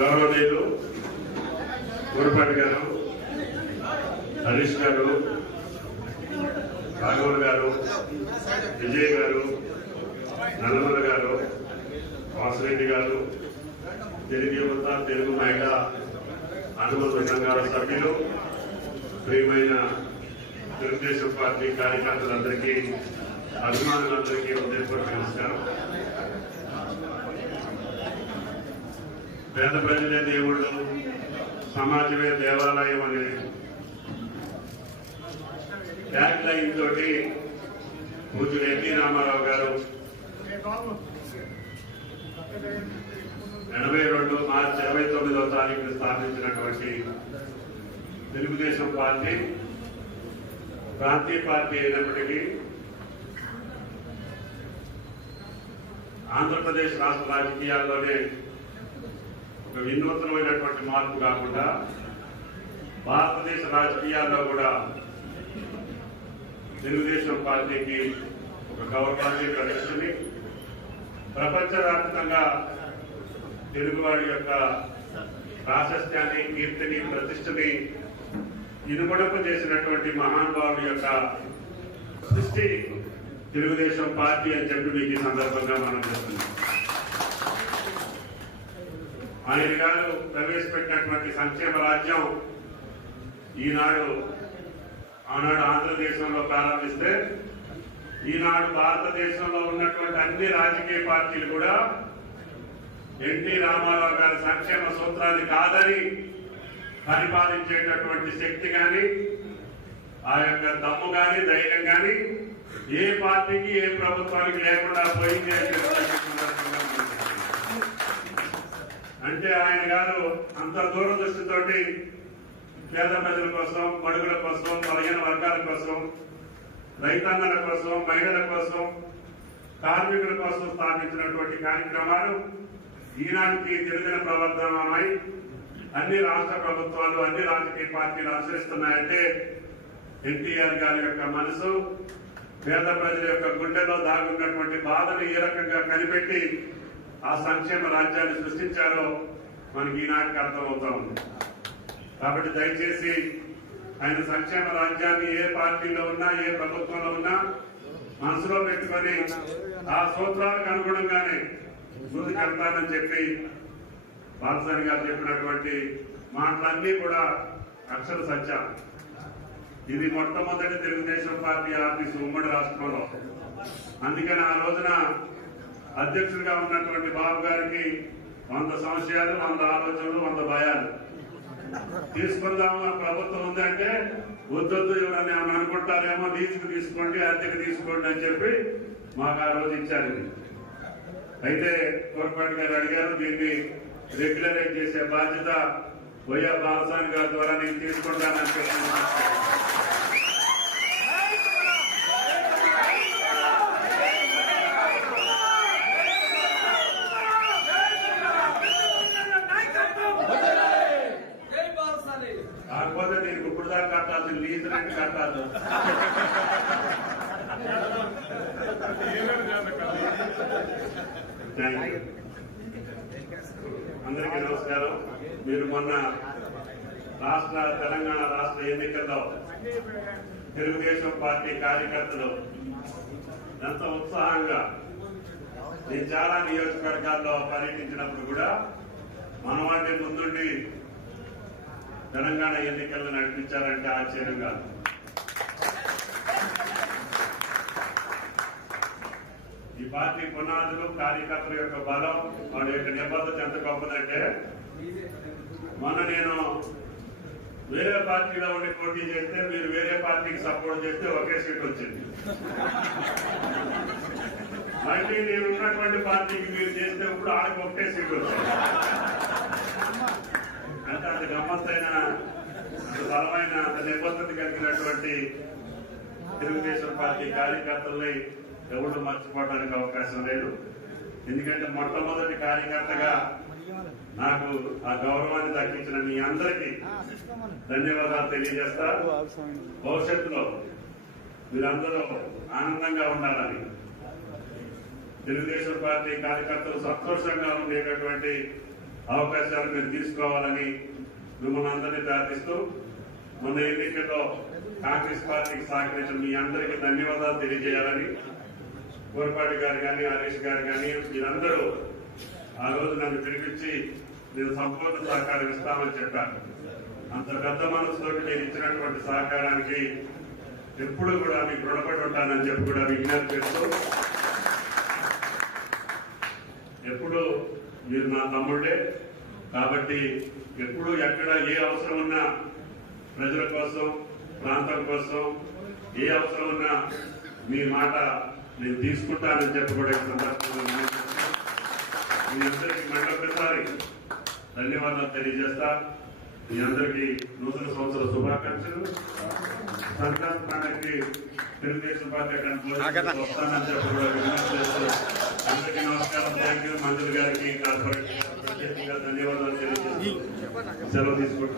గౌరవనీయులు గురుపాటి గారు హరీష్ గారు రాఘవన్ గారు విజయ్ గారు నల్లమల గారు వాసిరెడ్డి గారు తెలుగు యువత తెలుగు మహిళా అనుమతి సంఘాల సభ్యులు ప్రియమైన తెలుగుదేశం పార్టీ కార్యకర్తలందరికీ అభిమానులందరికీ ఉదయపూర్వక నమస్కారం. పేద ప్రజలే దేవుళ్ళు సమాజమే దేవాలయం అనే ట్యాగ్ లైన్ తోటి పూజలు ఎన్టీ రామారావు గారు ఎనభై రెండు మార్చి ఇరవై తొమ్మిదవ తారీఖున స్థాపించినటువంటి తెలుగుదేశం పార్టీ ప్రాంతీయ పార్టీ అయినప్పటికీ ఆంధ్రప్రదేశ్ రాష్ట్ర రాజకీయాల్లోనే ఒక వినూత్నమైనటువంటి మార్పు కాకుండా భారతదేశ రాజకీయాల్లో కూడా తెలుగుదేశం పార్టీకి ఒక గౌరవాన్ని ప్రదర్శించి ప్రపంచవ్యాప్తంగా తెలుగువాడి యొక్క ప్రాశస్త్యాన్ని కీర్తిని ప్రతిష్టని ఇనుమడపు చేసినటువంటి మహానుభావుడి యొక్క సృష్టి తెలుగుదేశం పార్టీ అని చెప్పి మీకు ఈ సందర్భంగా మనం చెప్తున్నాం. ఆయన గారు ప్రవేశపెట్టినటువంటి సంక్షేమ రాజ్యం ఈనాడు ఆనాడు ఆంధ్రదేశంలో ప్రారంభిస్తే ఈనాడు భారతదేశంలో ఉన్నటువంటి అన్ని రాజకీయ పార్టీలు కూడా ఎన్టీ రామారావు గారి సంక్షేమ సూత్రాన్ని కాదని పరిపాలించేటటువంటి శక్తి కానీ ఆ యొక్క దమ్ము కానీ ధైర్యం కానీ ఏ పార్టీకి ఏ ప్రభుత్వానికి లేకుండా పోయింది అని చెప్పి సందర్భంగా మనం చెప్తున్నాం. అంటే ఆయన గారు అంత దూరదృష్టితోటి పేద ప్రజల కోసం బడుగుల కోసం బలహీన వర్గాల కోసం రైతాంగాల కోసం మహిళల కోసం కార్మికుల కోసం స్థాపించినటువంటి కార్యక్రమాలు ఈనాటికి గిరిజన ప్రవర్తనమై అన్ని రాష్ట్ర ప్రభుత్వాలు అన్ని రాజకీయ పార్టీలు అనుసరిస్తున్నాయంటే ఎన్టీఆర్ గారి యొక్క మనసు పేద ప్రజల యొక్క గుండెలో దాగున్నటువంటి బాధను ఏ రకంగా కనిపెట్టి ఆ సంక్షేమ రాజ్యాన్ని సృష్టించారో మనకి ఈనాటికి అర్థమవుతా ఉంది. కాబట్టి దయచేసి ఆయన సంక్షేమ రాజ్యాన్ని ఏ పార్టీలో ఉన్నా ఏ ప్రభుత్వంలో ఉన్నా మనసులో పెట్టుకొని ఆ సూత్రాలకు అనుగుణంగానే ముందుకెళ్తానని చెప్పి బాలసాని గారు చెప్పినటువంటి మాటలన్నీ కూడా అక్షర సత్యం. ఇది మొట్టమొదటి తెలుగుదేశం పార్టీ ఆఫీసు ఉమ్మడి రాష్ట్రంలో. అందుకని ఆ రోజున అధ్యక్షుడిగా ఉన్నటువంటి బాబు గారికి వంద సంశయాలు వంద ఆలోచనలు వంద భయాలు. తీసుకుందాము ప్రభుత్వం ప్రభుత్వం ఉందంటే వద్దొద్దు ఎవరని ఆమె అనుకుంటారేమో లీజుకు తీసుకోండి అద్దెకు తీసుకోండి అని చెప్పి మాకు ఆ రోజు ఇచ్చారు అయితే కోరపాటి గారు అడిగారు దీన్ని రెగ్యులరైజ్ చేసే బాధ్యత వైఎస్ బాలసాని గారి ద్వారా నేను తీసుకుంటానని చెప్పి కాకపోతే నేను ఇప్పుడు దాకా కట్టాల్సిన లీజు రేటు కట్టాలి అందరికి అందరికీ నమస్కారం. మీరు మొన్న రాష్ట్ర తెలంగాణ రాష్ట్ర ఎన్నికల్లో తెలుగుదేశం పార్టీ కార్యకర్తలు ఎంత ఉత్సాహంగా నేను చాలా నియోజకవర్గాల్లో పర్యటించినప్పుడు కూడా మనవాడిని ముందుండి తెలంగాణ ఎన్నికలను నడిపించారంటే ఆశ్చర్యం కాదు. ఈ పార్టీ పునాదులు కార్యకర్తల యొక్క బలం వాడి యొక్క నిబద్ధత ఎంత గొప్పదంటే మొన్న నేను వేరే పార్టీలో ఉండి పోటీ చేస్తే మీరు వేరే పార్టీకి సపోర్ట్ చేస్తే ఒకే సీట్ వచ్చింది. మళ్ళీ నేను ఉన్నటువంటి పార్టీకి మీరు చేస్తే ఇప్పుడు ఆడికి ఒకటే సీట్ వచ్చింది. గమ్మత్తైన బలమైన నిబద్ధత కలిగినటువంటి తెలుగుదేశం పార్టీ కార్యకర్తల్ని ఎవరు మర్చిపోవడానికి అవకాశం లేదు. ఎందుకంటే మొట్టమొదటి కార్యకర్తగా నాకు ఆ గౌరవాన్ని దక్కించిన మీ అందరికీ ధన్యవాదాలు తెలియజేస్తా. భవిష్యత్తులో మీరందరూ ఆనందంగా ఉండాలని తెలుగుదేశం పార్టీ కార్యకర్తలు సంతోషంగా ఉండేటటువంటి అవకాశాలు మీరు తీసుకోవాలని మిమ్మల్ని అందరినీ ప్రార్థిస్తూ మొన్న ఎన్నికల్లో కాంగ్రెస్ పార్టీకి సహకరించిన మీ అందరికీ ధన్యవాదాలు తెలియజేయాలని కోరపాటి గారు కానీ హరీష్ గారు కానీ మీరందరూ ఆ రోజు నన్ను పిలిపించి నేను సంపూర్ణ సహకారం ఇస్తామని చెప్పాను అంత పెద్ద మనసుతోటి నేను ఇచ్చినటువంటి సహకారానికి ఎప్పుడు కూడా మీకు రుణపడి ఉంటానని చెప్పి కూడా విజ్ఞప్తి చేస్తూ ఎప్పుడు మీరు నా తమ్ముళ్ళే. కాబట్టి ఎప్పుడు ఎక్కడ ఏ అవసరం ఉన్నా ప్రజల కోసం ప్రాంతం కోసం ఏ అవసరం ఉన్నా మీ మాట నేను తీసుకుంటానని చెప్పి కూడా ఈ సందర్భంగా మీ అందరికీ మళ్ళొకసారి ధన్యవాదాలు తెలియజేస్తా. మీ అందరికీ నూతన సంవత్సర శుభాకాంక్షలు. సంక్రాంతి తెలుగుదేశం పార్టీ వస్తానని చెప్పి కూడా విజ్ఞప్తి చేస్తూ అందరికీ నమస్కారం. థ్యాంక్ యూ మంత్రి గారికి. కార్పొరేట్ ప్రత్యేకంగా ధన్యవాదాలు తెలియజేస్తూ సెలవు తీసుకుంటున్నాను.